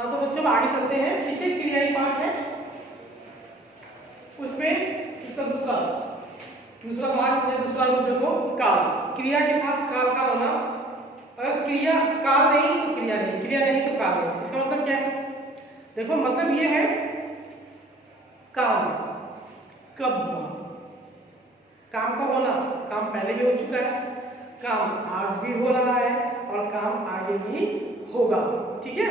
हाँ तो बच्चों आगे चलते हैं। ठीक है, क्रियाई पाठ है, उसमें इसका दूसरा भाग या दूसरा रूप देखो काल। क्रिया के साथ काल का होना। अगर क्रिया काल नहीं तो क्रिया नहीं, क्रिया नहीं तो काल नहीं। इसका मतलब क्या है? देखो मतलब ये है काम कब हुआ, काम कब होना, काम पहले भी हो चुका है, काम आज भी हो रहा है और काम आगे भी होगा। ठीक है,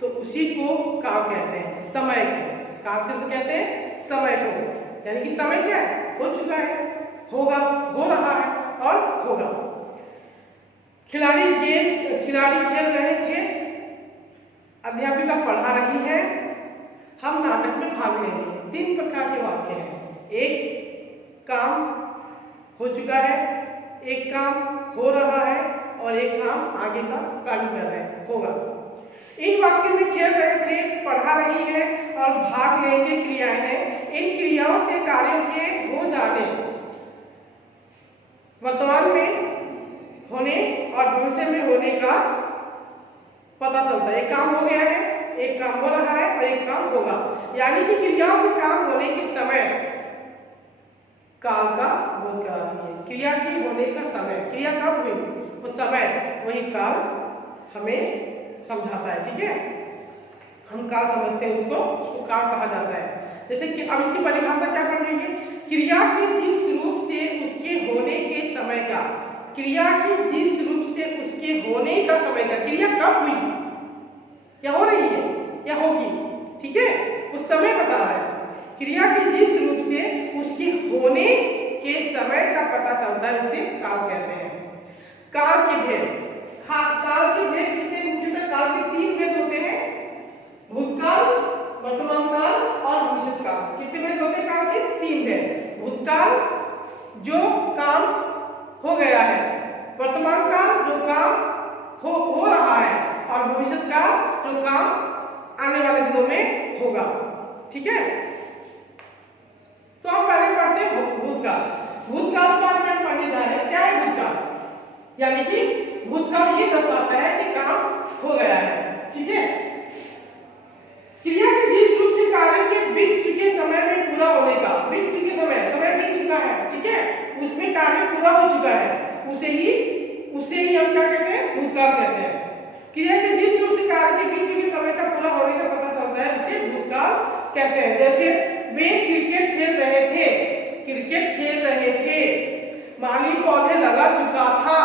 तो उसी को काल कहते हैं, समय को। काल किसे कहते हैं? समय को। यानी कि समय क्या है? हो चुका है, होगा, हो रहा है और होगा। खिलाड़ी खेल रहे थे, अध्यापिका पढ़ा रही है, हम नाटक में भाग लेंगे। 3 प्रकार के वाक्य हैं। एक काम हो चुका है, एक काम हो रहा है और एक काम आगे का प्लानिंग कर रहे हैं, होगा। इन वाक्यों में खेल रहे थे, पढ़ा रही है और भाग लेंगे क्रियाएं हैं। इन क्रियाओं से कार्यों के हो जाने, वर्तमान में होने और भविष्य में होने का पता चलता है। एक काम हो गया है, एक काम हो रहा है और एक काम होगा। यानी कि क्रियाओं के काम होने के समय काल का बोध कराती है। क्रिया के होने का समय, क्रिया कब हुई वो समय, वही काल हमें समझाता है। ठीक है, हम काल समझते हैं, उसको काल कहा जाता है। जैसे कि अब इसकी परिभाषा क्या कर रही है? क्रिया के जिस रूप से उसके होने के समय का, क्रिया के जिस रूप से उसके होने का समय का, क्रिया कब हुई या हो रही है या होगी, ठीक है, उस समय बता रहा है। क्रिया के जिस रूप से उसके होने के समय का पता चलता है, उसे काल कहते हैं। काल के भेद, हाँ काल के भेद कितने? मुख्यतः काल के 3 भेद होते हैं, भूतकाल, वर्तमान काल और भविष्य काल। कितने भेद होते हैं काल के? 3 भेद। भूतकाल जो काम हो गया है, वर्तमान काल जो काम हो रहा है और भविष्य काल जो काम आने वाले दिनों में होगा। ठीक है, तो हम पहले पढ़ते हैं भूतकाल। भूतकाल का क्या पढ़ने जा रहे हैं? क्या है भूतकाल? यानी कि भूतकाल ये दर्शाता है कि काम हो गया है। ठीक है, क्रिया के जिस रूप से कार्य के बीत चुके समय में पूरा होने का, बीत चुके समय बीत चुका है, ठीक है, उसमें कार्य पूरा हो चुका है, उसे ही हम क्या कहते हैं? भूतकाल कहते हैं। क्रिया के जिस रूप से कार्य के बीत चुके समय का पूरा होने का पता चलता है, उसे भूतकाल कहते हैं। जैसे वे क्रिकेट खेल रहे थे, माली पौधे लगा चुका था,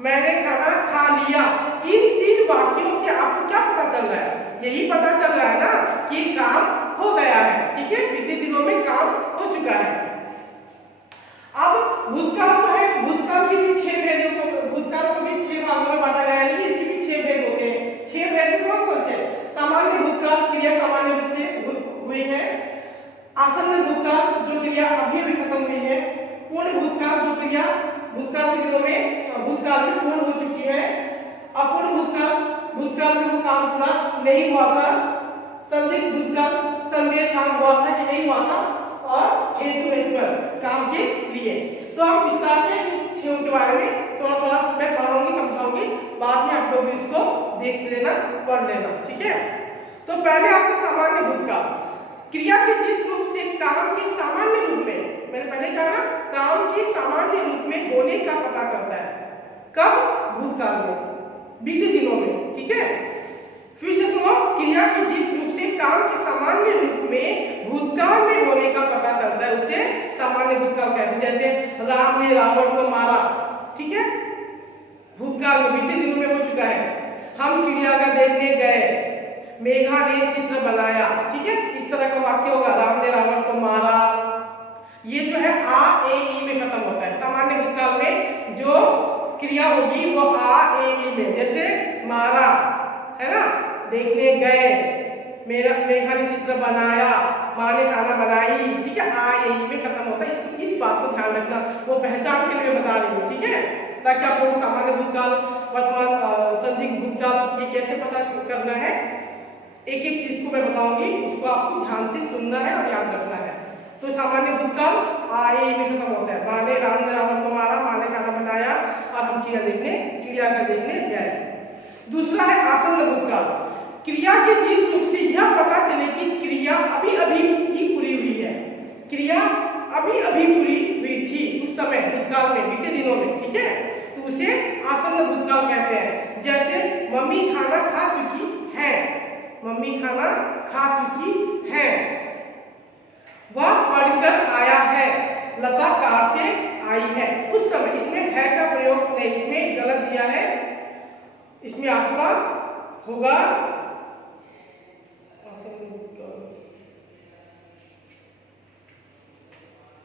मैंने खाना खा लिया। इन 3 वाक्यों से आपको क्या पता चल रहा है? यही पता चल रहा है ना कि काम हो गया है। ठीक है, बीते दिनों में काम हो चुका है। अब भूतकाल तो है, भूतकाल के भी 6 भेदों को, भूतकाल को भी 6 भागों में बांटा गया है। इसके भी 6 भेद होते हैं। 6 भेद कौन कौन से? सामान्य भूतकाल, क्रिया सामान्य रूप से हुई है। आसन्न भूतकाल, जो क्रिया अभी अभी खत्म हुई है। पूर्ण भूतकाल, जो क्रिया भूतकाल के दिनों में भूतकाल में पूर्ण हो चुकी है। अपूर्ण भूतकाल, भूतकाल में वो काम पूरा नहीं हुआ था। संदिग्ध भूतकाल, संदेह काम हुआ था कि नहीं हुआ था, और हेतु काम के लिए। तो हम विस्तार से इन 6 के बारे में थोड़ा थोड़ा मैं पढ़ाऊंगी, समझाऊंगी, बाद में आप लोग भी इसको देख लेना, पढ़ लेना। ठीक है, तो पहले आपका सामान्य भूतकाल, क्रिया के जिस रूप से काम के सामान्य रूप में, मैंने पहले कहा ना, काम के सामान्य रूप में होने का पता चलता है। कब? भूतकाल में, बीते दिनों में। ठीक है, फिर से सुनो, क्रिया के जिस रूप से काम के सामान्य रूप में भूतकाल में होने का पता चलता है, उसे सामान्य भूतकाल कहते हैं। जैसे राम ने रावण को मारा, ठीक है, भूतकाल में, बीते दिनों में हो चुका है। हम चिड़ियाघर देखने गए, मेघा ने चित्र बनाया। ठीक है, इस तरह का वाक्य होगा, राम ने रावण को मारा। ये जो है आ ए ई में खत्म होता है। सामान्य भूतकाल में जो क्रिया होगी वो आ ए ई में, जैसे मारा है ना, देखने गए, मेघा ने चित्र बनाया, माँ ने खाना बनाई। ठीक है, आ ए ई में खत्म होता है। इस बात को ध्यान रखना, वो पहचान के लिए बता रही हूँ। ठीक है, ताकि आप लोगों को सामान्य भूतकाल, वर्तमान, संदिग्ध भूतकाल ये कैसे पता करना है, एक एक चीज को मैं बताऊंगी, उसको आपको ध्यान से सुनना है और याद रखना है। तो सामान्य भूतकाल आए में खत्म होता है। माँ ने राम ने रावण को मारा, माँ ने खाना बनाया और हम चिड़ियाघर देखने गए। दूसरा है आसन्न भूतकाल, क्रिया के जिस रूप से यह पता चले कि क्रिया अभी अभी ही पूरी हुई है, क्रिया अभी अभी पूरी हुई थी उस समय भूतकाल में, बीते दिनों में, ठीक है, तो उसे आसन्न भूतकाल कहते हैं। जैसे मम्मी खाना खा चुकी है, मम्मी खाना खा चुकी है, वह पढ़कर आया है, लता कार से आई है। उस समय इसमें है का प्रयोग नहीं, इसमें गलत दिया है, इसमें आपका होगा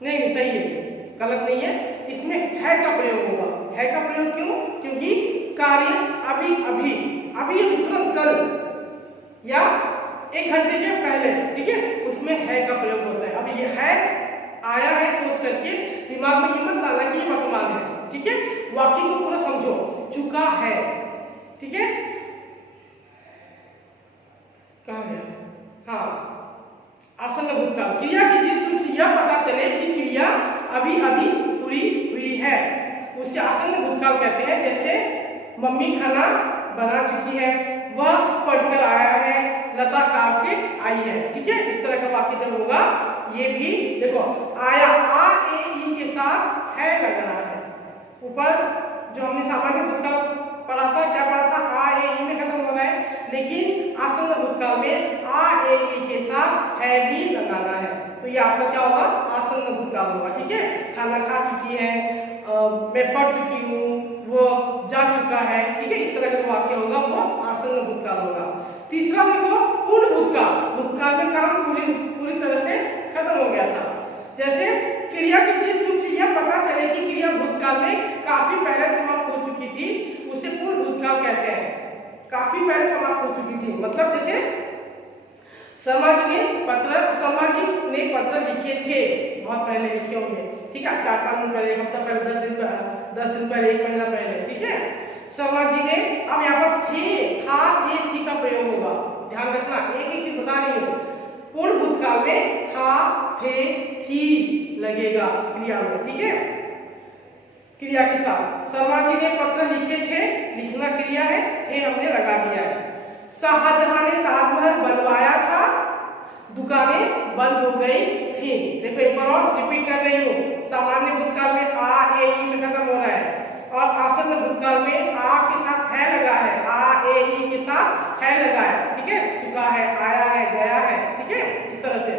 नहीं, सही है, गलत नहीं है, इसमें है का प्रयोग होगा। है का प्रयोग क्यों? क्योंकि कार्य अभी अभी, अभी तुरंत कल या 1 घंटे के पहले, ठीक है, उसमें है का प्रयोग होता है। अब ये है आया है सोच करके दिमाग में ये मत लाना कि ये वर्तमान है, ठीक है, वाक्य को पूरा समझो, चुका है, ठीक है, कहाँ है, हाँ, आसन्न भूतकाल, क्रिया की जिस रूप से यह पता चले कि क्रिया अभी अभी पूरी हुई है उसे आसन्न भूतकाल कहते हैं। जैसे मम्मी खाना बना चुकी है, वह पढ़कर आया है, लता कार से आई है, ठीक है, इस तरह का वाक्य जब होगा, ये भी देखो आया, आ ए ई के साथ है लग रहा है। ऊपर जो हमने सामान्य भूतकाल पढ़ा था, क्या पढ़ा था, आ ए ई में खत्म हो रहा है, लेकिन आसन्न भूतकाल में आ ए ई के साथ है भी लगाना है, तो ये आपका क्या होगा, आसन्न भूतकाल होगा, ठीक है। खाना खा चुकी है, मैं पढ़ चुकी हूँ, वो जा चुका है, ठीक है, इस तरह का वाक्य होगा वो आसन्न भूतकाल होगा। तीसरा देखो पूर्ण भूतकाल, भूतकाल में काम पूरी तरह से खत्म हो गया था। जैसे क्रिया के जिस रूप से यह पता चले कि क्रिया भूतकाल में काफी पहले समाप्त हो चुकी थी उसे पूर्ण भूतकाल कहते हैं। काफी पहले समाप्त हो चुकी थी मतलब जैसे शर्मा जी ने पत्र लिखे थे, बहुत पहले लिखे होंगे, ठीक है, 4-5 दिन पहले, 1 हफ्ता पहले, 10 दिन पहले, 1 महीना पहले, ठीक है। शर्मा जी ने, अब यहाँ पर थे, था, थे, थी का प्रयोग होगा, ध्यान रखना, एक चीज बता रही हूँ, पूर्ण भूतकाल में था, थे, थी लगेगा क्रिया में, ठीक है, क्रिया के साथ। शर्मा जी ने पत्र लिखे थे, लिखना क्रिया है, थे हमने लगा दिया है। शाहजहां ने ताजमहल बनवाया था, दुकानें बंद हो गई थी। देखो एक बार और रिपीट कर रही हूँ, सामान्य भूतकाल में आ ए ई में खत्म हो रहा है और आसन्न भूतकाल में आ के साथ है लगा है, आ ए ई के साथ है लगा है, ठीक है, चुका है, आया है, गया है, ठीक है, इस तरह से।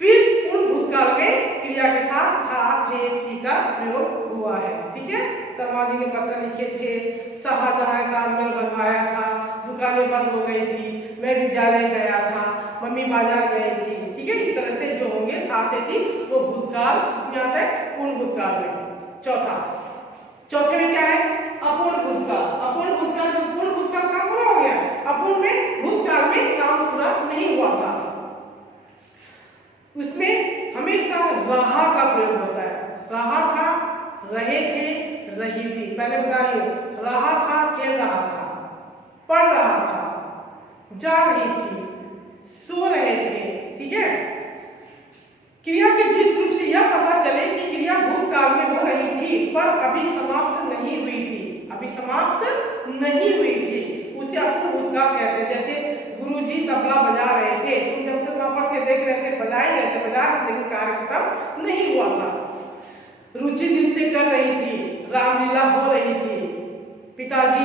फिर पूर्ण भूतकाल में क्रिया के साथ था, थे, थी का प्रयोग हुआ है, ठीक है। शर्मा जी ने पत्र लिखे थे, शाहजहां ने ताजमहल बनवाया था, दुकानें बंद हो गई थी, मैं विद्यालय गया था, मम्मी बाजार गई थी, ठीक है, इस तरह से जो होंगे आते थी वो भूतकाल किसमें आता है, पूर्ण भूतकाल में। चौथे में क्या है, अपूर्ण भूतकाल। अपूर्ण भूतकाल, जो पूर्ण भूतकाल काम पूरा हो गया, अपूर्ण में भूतकाल में काम पूरा नहीं हुआ था, उसमें हमेशा रहा का प्रयोग होता है। रहा था, रहे थे, रही थी, पहले बता रही हूँ, रहा था, खेल रहा था, पढ़ रहा था, जा रही थी, सो रहे थे, ठीक है। क्रिया के जिस रूप से यह पता चले कि क्रिया भूतकाल में हो रही थी पर अभी समाप्त नहीं हुई थी, अभी समाप्त नहीं हुई थी, उसे अपूर्ण भूतकाल कहते हैं। जैसे गुरुजी तबला बजा रहे थे, तुम जब तक वहां पर थे देख रहे थे, बजाए रहे थे, बजा रहे थे, लेकिन कार्य खत्म नहीं हुआ था। रुचि नृत्य कर रही थी, रामलीला हो रही थी, पिताजी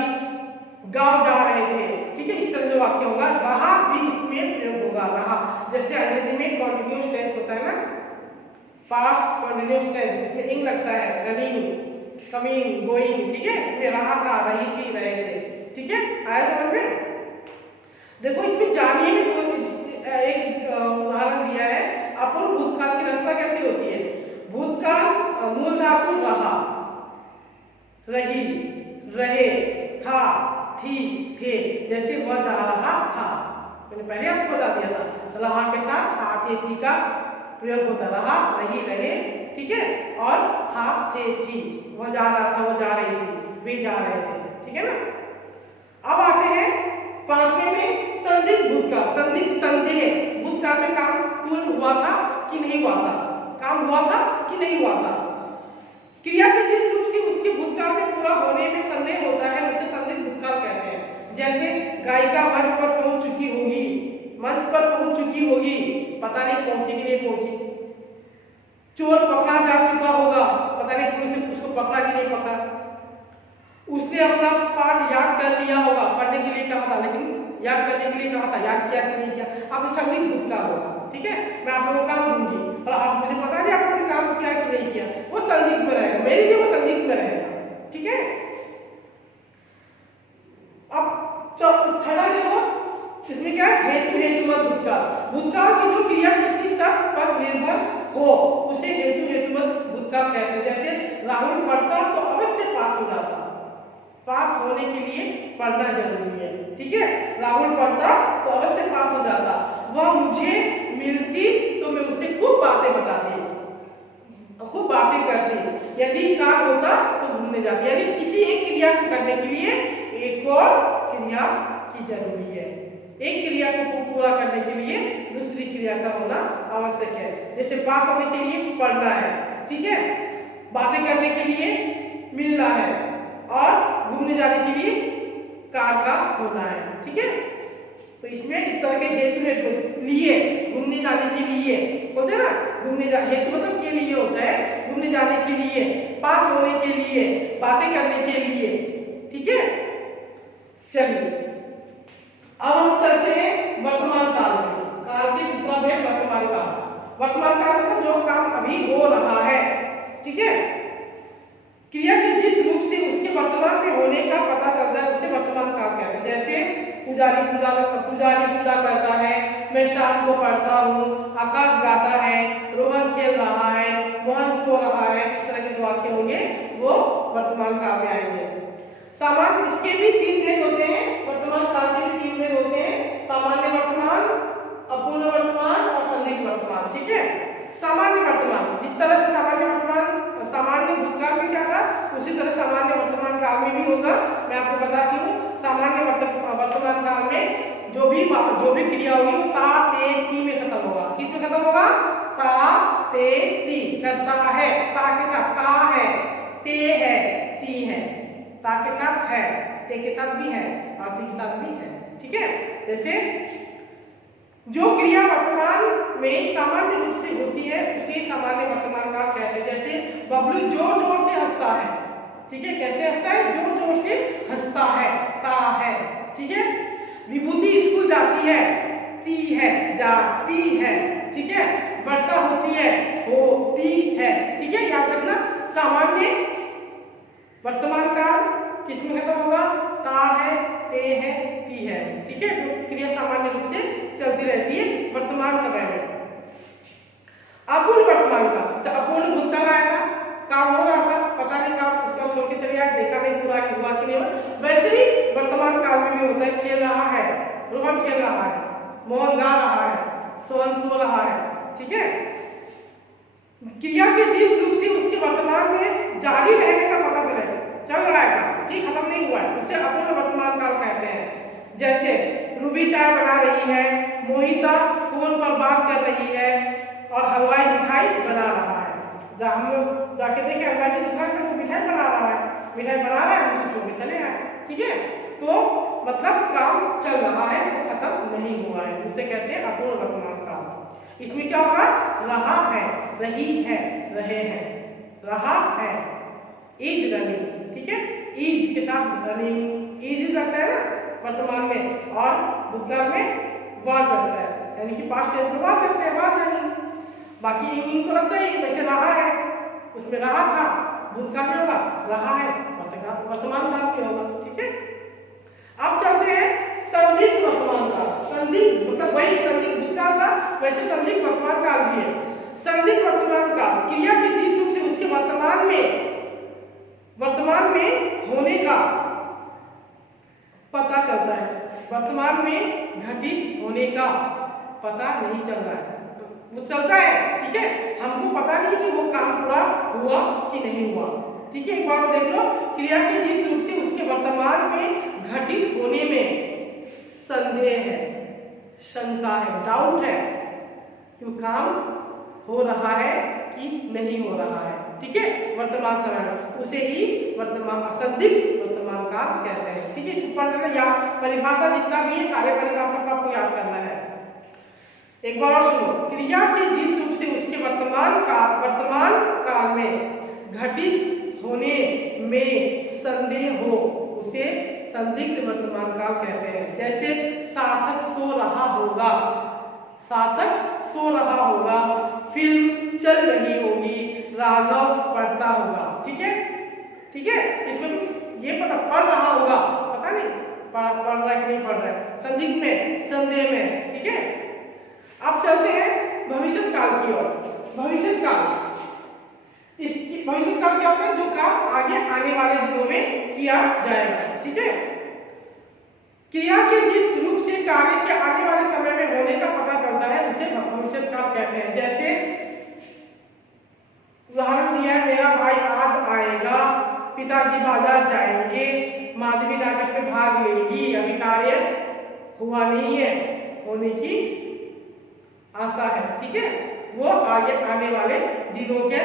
गांव जा रहे थे, ठीक है, इस तरह जो वाक्य होगा, रहा भी इसमें प्रयोग होगा, रहा। जैसे अंग्रेजी में कंटीन्यूअस टेंस होता है ना, पास्ट कंटीन्यूअस टेंस, इसमें इंग लगता है, रनिंग, कमिंग, गोइंग, ठीक है, इसमें रहा था, रही थी, रहे थे, ठीक है, आया समझ में। देखो इसमें जानिए में एक उदाहरण दिया है, अपूर्ण भूतकाल की रचना कैसे होती है। भूतकाल मूल धातु रहा, रही, रहे, था, थी, थे, जैसे वह जा रहा था, मैंने पहले आपको बता दिया था, रहा के साथ था, थे, थी का प्रयोग होता, रहा, रही, रहे, ठीक है, और था, थे, थी, वह जा रहा था, वो जा रही थी, वे जा रहे थे, ठीक है ना। अब आते हैं 5वें में संदिग्ध भूतकाल। संदेह, भूतकाल में काम पूर्ण हुआ था कि नहीं हुआ था, काम हुआ था कि नहीं हुआ था। क्रिया के जिस रूप से उसके भूतकाल में पूरा होने में संदेह होता है उसे संदिग्ध भूतकाल कहते हैं। जैसे गायिका मंच पर पहुंच चुकी होगी, मंच पर पहुंच चुकी होगी, पता नहीं पहुंची कि नहीं पहुंची। चोर पकड़ा जा चुका होगा, पता नहीं पुलिस ने उसको पकड़ा कि नहीं पकड़ा। उसने अपना पाठ याद कर लिया होगा, पढ़ने के लिए कहा था लेकिन याद करने के लिए कहा था, याद किया कि नहीं किया। अब संदिग्ध भूतकाल होगा, ठीक है। मैं आप लोगों को काम दूंगी और आप मुझे पता नहीं आपने काम किया कि नहीं किया, वो संदिग्ध में रहेगा, मेरे लिए वो संदिग्ध में रहेगा, ठीक है। अब छठा देखो, इसमें क्या है, हेतु हेतुवत भूतकाल। भूतकाल की जो क्रिया किसी शब्द पर निर्भर हो उसे हेतु हेतुवत भूतकाल कहते हैं। जैसे राहुल पढ़ता तो अवश्य पास हो जाता, पास होने के लिए पढ़ना जरूरी है, ठीक है। राहुल पढ़ता तो अवश्य पास हो जाता, वह मुझे मिलती तो मैं उससे खूब बातें बताती, खूब बातें करती। यदि काम होता तो घूमने जाती। यानी किसी एक क्रिया को करने के लिए एक और क्रिया की जरूरी है, एक क्रिया को पूरा करने के लिए दूसरी क्रिया का होना आवश्यक है। जैसे पास होने के लिए पढ़ना है, ठीक है, बातें करने के लिए मिलना है और घूमने जाने के लिए कार का होना है, ठीक है। तो इसमें इस तरह के हेतु हेतु लिए, घूमने जाने के लिए होते हैं ना, घूमने जा हेतु मतलब के लिए होता है, घूमने जाने के लिए, पास होने के लिए, बातें करने के लिए, ठीक है। चलिए अब हम चलते हैं वर्तमान काल में। काल के दूसरा भेद वर्तमान काल। वर्तमान काल मतलब जो काम अभी हो रहा है, ठीक है। क्रिया के जिस रूप से उसके वर्तमान में होने का पता चलता है उसे वर्तमान काल कहते हैं। जैसे पुजारी पूजा करता है, मैं शाम को पढ़ता हूँ, आकाश गाता है, रोहन खेल रहा है, मोहन सो रहा है, इस तरह के वाक्य होंगे वो वर्तमान काल में आएंगे। सामान्य इसके भी तीन भेद होते हैं, वर्तमान काल के भी तीन भेद होते हैं, सामान्य वर्तमान, अपूर्ण वर्तमान और संदिग्ध वर्तमान, ठीक है। सामान्य वर्तमान, जिस तरह से सामान्य भूतकाल में क्या था उसी तरह सामान्य वर्तमान काल में भी होगा। मैं आपको बताती हूँ, सामान्य वर्तमान काल में जो भी क्रिया होगी वो ता ते ती में खत्म होगा। किस में खत्म होगा? ता ते ती, करता है, ता के साथ ता है, ते है, ती है, ता के साथ है, ते के साथ भी है और ती के साथ भी है, ठीक है। जैसे जो क्रिया वर्तमान में सामान्य रूप से होती है उसे सामान्य वर्तमान काल कहते हैं। जैसे बबलू जोर जोर से हंसता है, ठीक है, कैसे हंसता है? जोर जोर से हंसता है, ता है, ठीक है। विभूति स्कूल जाती है, ती है, जाती है, ठीक है। वर्षा होती है, होती है, ठीक है। याद रखना, सामान्य वर्तमान काल किसमें खत्म होगा? ता है, ते है, ती है, ठीक है। तो क्रिया सामान्य रूप से चलती रहती है वर्तमान समय में। अपूर्ण वर्तमान काल, अपूर्ण भूतकाल आया था, काम हो रहा था, पता नहीं काम उसका छोड़ के चले आए, देखा नहीं पूरा हुआ कि नहीं हुआ। वैसे ही वर्तमान काल में भी होता है, खेल रहा है, रोहन खेल रहा है, मोहन गा रहा है, सोहन सो रहा है, ठीक है। क्रिया के जिस रूप से उसके वर्तमान में जारी रहने का पता चल रहा है, ठीक, खत्म नहीं हुआ है, उसे अपूर्ण वर्तमान काल कहते हैं। जैसे रूबी चाय बना रही है, मोहिता फोन पर बात कर रही है और हलवाई मिठाई बना रहा है। जब हम लोग जाके देखें हलवाई की दुकान पे वो मिठाई बना रहा है, मिठाई बना रहा है, उसे छोड़ के चले आए, ठीक है। तो मतलब काम चल रहा है, वो खत्म नहीं हुआ है, उसे कहते हैं अपूर्ण वर्तमान काल। इसमें क्या होगा? रहा है, रही है, रहे हैं, रहा है, इज रनिंग, ठीक है। इज के साथ रनिंग, इज लगता है ना वर्तमान में, और भूतकाल में वाज लगता है, यानी कि पास्ट टेंस में वाज लगता है, वाज रनिंग। बाकी इनिंग तो लगता है, वैसे रहा है, उसमें रहा था, भूतकाल में होगा, रहा है, वर्तमान काल में होगा, ठीक है। अब चलते हैं संदिग्ध वर्तमान काल। संदिग्ध मतलब वही संदिग्ध भूतकाल था, वैसे संदिग्ध वर्तमान काल भी है। संदिग्ध वर्तमान काल क्रिया के जिस रूप से उसके वर्तमान में होने का पता चलता है, वर्तमान में घटित होने का पता नहीं चल रहा है, वो चलता है, ठीक है, हमको पता नहीं कि वो काम पूरा हुआ कि नहीं हुआ, ठीक है। एक बार देख लो, क्रिया के जिस रूप से उसके वर्तमान में घटित होने में संदेह है, शंका है, डाउट है कि वो काम हो रहा है कि नहीं हो रहा है, ठीक है, वर्तमान समय में, उसे ही वर्तमान संदिग्ध वर्तमान वर्तमान काल कहते हैं। ठीक है, पढ़ लेना, या परिभाषा जितना भी है सारे परिभाषा को आपको याद करना है। एक बार और सुनो, क्रिया के जिस रूप से उसके वर्तमान काल में घटित होने में संदेह हो उसे संदिग्ध वर्तमान काल कहते हैं। जैसे सार्थक सो रहा होगा, सार्थक सो रहा होगा, फिल्म चल रही होगी, राघव पढ़ता होगा। ठीक है, ठीक है, इसमें ये पता पढ़ रहा होगा, पता नहीं पढ़ रहा है कि नहीं पढ़ रहा है, संदिग्ध में, संदेह में। ठीक है, अब चलते हैं भविष्य काल की ओर। भविष्य काल, इसकी भविष्य काल क्या होता है? जो काम आगे आने वाले दिनों में किया जाएगा। ठीक है, क्रिया के जिस रूप से कार्य के आने वाले समय में होने का पता चलता है उसे भविष्य काल कहते हैं। जैसे उदाहरण दिया है, मेरा भाई आज आएगा, पिताजी बाजार जाएंगे, माधवी नाटक में भाग लेगी, अभी कार्य हुआ नहीं है, होने की आशा है। ठीक है, वो आगे आने वाले दिनों के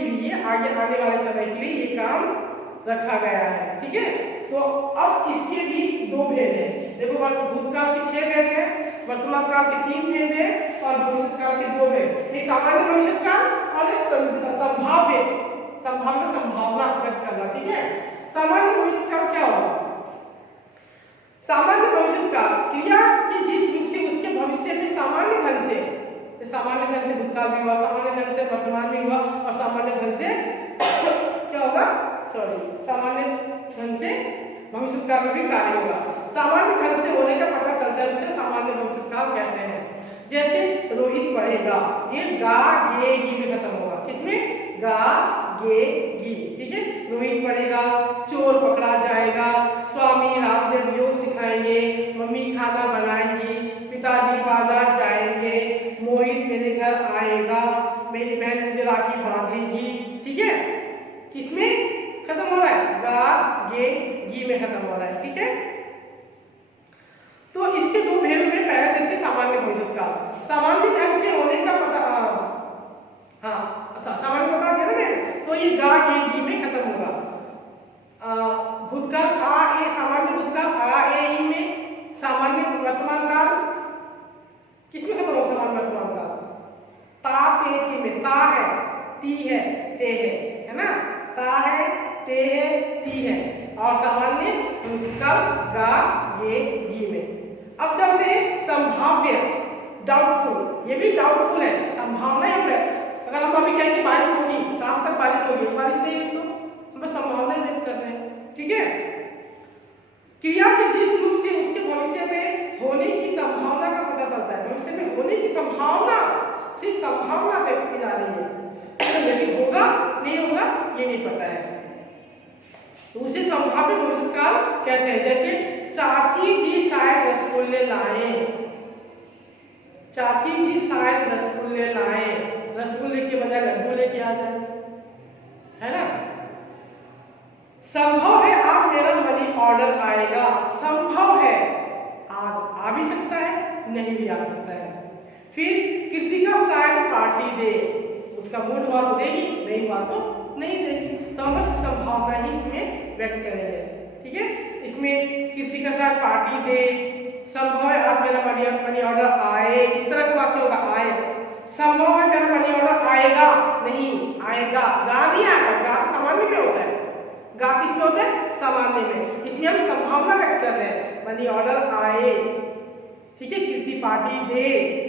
लिए, आगे आने वाले समय के लिए ये काम रखा गया है। ठीक है, तो अब इसके भी दो भेद हैं। देखो, भूतकाल के 6 भेद हैं, वर्तमान काल के 3 भेद हैं और भविष्य काल के 2 भेद। एक सामान्य भविष्य काल और एक संभाव्य, संभावना व्यक्त करना। ठीक है, सामान्य भविष्य काल क्या होगा? सामान्य भविष्य काल क्रिया के जिस रूप से उसके भविष्य में सामान्य ढंग से भूतकाल भी हुआ, सामान्य ढंग से वर्तमान भी हुआ और सामान्य ढंग से क्या होगा? सामान्य ढंग से भविष्य काल में भी कार्य होगा। सामान्य ढंग से होने का पता चलता है उसे सामान्य भविष्य काल कहते हैं। जैसे रोहित पढ़ेगा, ये गा गे गी में खत्म होगा। किसमें? गा गे गी। ठीक है, रोहित पढ़ेगा, चोर पकड़ा जाएगा, स्वामी रामदेव योग सिखाएंगे, मम्मी खाना बनाएंगी, पिताजी बाजार जाएंगे, मोहित मेरे घर आएगा, मेरी बहन मुझे राखी बांधेगी। ठीक है, किसमें खत्म हो रहा है? गा गे गी में खत्म हो रहा है। ठीक है, तो इसके दो भेद में पहले देखते सामान्य भविष्य काल। सामान्य ढंग से होने का पता, सामान्य बता दिया ना, तो ये गा गे गी में खत्म होगा। भूतकाल आ ए, सामान्य भूतकाल आ ए ई में, सामान्य वर्तमान काल किसमें खत्म होगा? सामान्य वर्तमान काल ता ते ती में, ता है, ती है, ते है ना, ता है, ते है, ती है, और सामान्य भूतकाल गा गे गी में। अब चलते हैं संभाव्य, डाउटफुल। ये भी डाउटफुल है, संभावना है। अगर हम अभी कहें कि बारिश होगी, शाम तक बारिश होगी, बारिश नहीं हुई तो हम बस संभावना व्यक्त कर रहे हैं। ठीक है, क्रिया के जिस रूप से उसके भविष्य में होने की संभावना का पता चलता है, भविष्य में होने की संभावना, सिर्फ संभावना व्यक्त की जा रही है, लेकिन होगा नहीं होगा ये नहीं पता है, तो उसे संभाव्य भविष्य काल कहते हैं। जैसे चाची जी शायद रसगुल्ले लाए, चाची जी शायद रसगुल्ले लाए, रसगुल्ले के बजाय लड्डू लेके आ जाए, है ना। संभव है आज मेरा मनी ऑर्डर आएगा, संभव है आज आ भी सकता है, नहीं भी आ सकता है। फिर कृतिका शायद पार्टी दे, उसका मूड हुआ तो देगी, नहीं हुआ तो नहीं देगी, तो हम बस संभावना ही इसमें व्यक्त करेंगे। ठीक है, इसमें कृतिका शायद पार्टी दे, संभव है आज मेरा मनी ऑर्डर आए, इस तरह का वाक्य होगा, आए। संभव है मेरा मनी ऑर्डर आएगा, नहीं आएगा, गा नहीं आएगा, गा सामान्य में होता है, गा किस में होता है? सामान्य में। इसमें हम संभावना व्यक्त कर रहे हैं, मनी ऑर्डर आए। ठीक है, कृति पार्टी दे।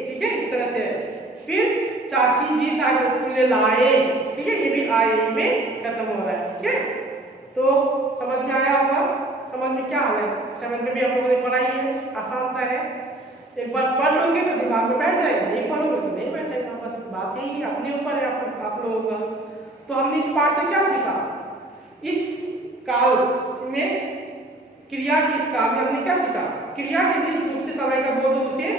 ठीक है, इस तरह से। फिर चाची जी शायद रसगुल्ले लाए, ठीक है, ये भी आए में खत्म हो रहा है। ठीक है, तो समझ में आया होगा? समझ में क्या आ रहा है? समझ में भी आप लोगों ने पढ़ाई है, आसान सा है, एक बार पढ़ लोगे तो दिमाग में बैठ जाएगा, नहीं पढ़ोगे तो नहीं बैठेगा। बस बात यही अपने ऊपर है आप लोगों का। तो हमने इस पाठ से क्या सीखा? इस काल में, क्रिया के इस काल में हमने क्या सीखा? क्रिया के जिस रूप से समय का बोध उसे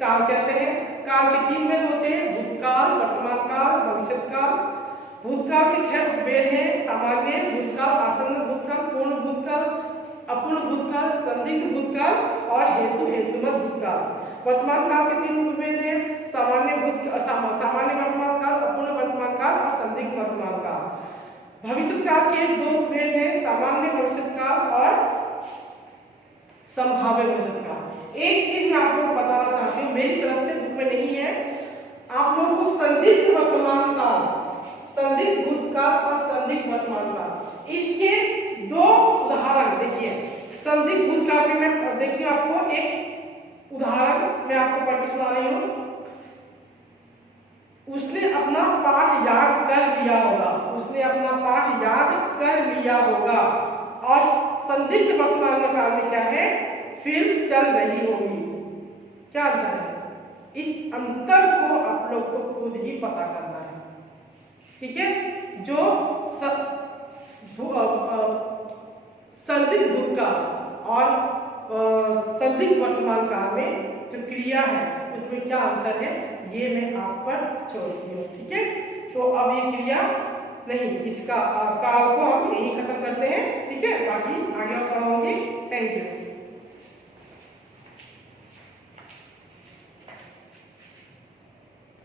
काल कहते हैं। काल के 3 भेद होते हैं, भूतकाल, वर्तमान काल, भविष्य काल। भूतकाल के 6 भेद हैं, सामान्य भूतकाल, आसन्न भूतकाल, पूर्ण भूतकाल, अपूर्ण भूतकाल, संदिग्ध भूतकाल और हेतुमत भूतकाल। वर्तमान काल के 3 उपभेद हैं, सामान्य वर्तमान काल, अपूर्ण वर्तमान काल और संदिग्ध वर्तमान काल। भविष्यकाल के दो भेद हैं, सामान्य भविष्यकाल और संभाव्य भविष्यकाल। एक चीज मैं आपको बताना चाहती हूँ, मेरी तरफ से बुक में नहीं है, आप लोगों को संदिग्ध वर्तमान काल, संदिग्ध भूतकाल और संदिग्ध वर्तमान काल, इसके दो उदाहरण देखिए। संदिग्ध भूतकाल में मैं देखती हूँ आपको एक उदाहरण मैं आपको पढ़ के सुना रही हूँ। उसने अपना पाठ याद कर लिया होगा, उसने अपना पाठ याद कर लिया होगा। और संदिग्ध वर्तमान काल में क्या है, फिल्म चल रही होगी। क्या अंतर है? इस अंतर को आप लोग को खुद ही पता करना है, ठीक है। जो संदिग्ध भूतकाल और संदिग्ध वर्तमान काल में जो क्रिया है उसमें क्या अंतर है, ये मैं आप पर छोड़ती हूँ, ठीक है। तो अब ये क्रिया नहीं, इसका काल को हम यही खत्म करते हैं, ठीक है। बाकी आगे और पढ़ाऊंगी। Thank you.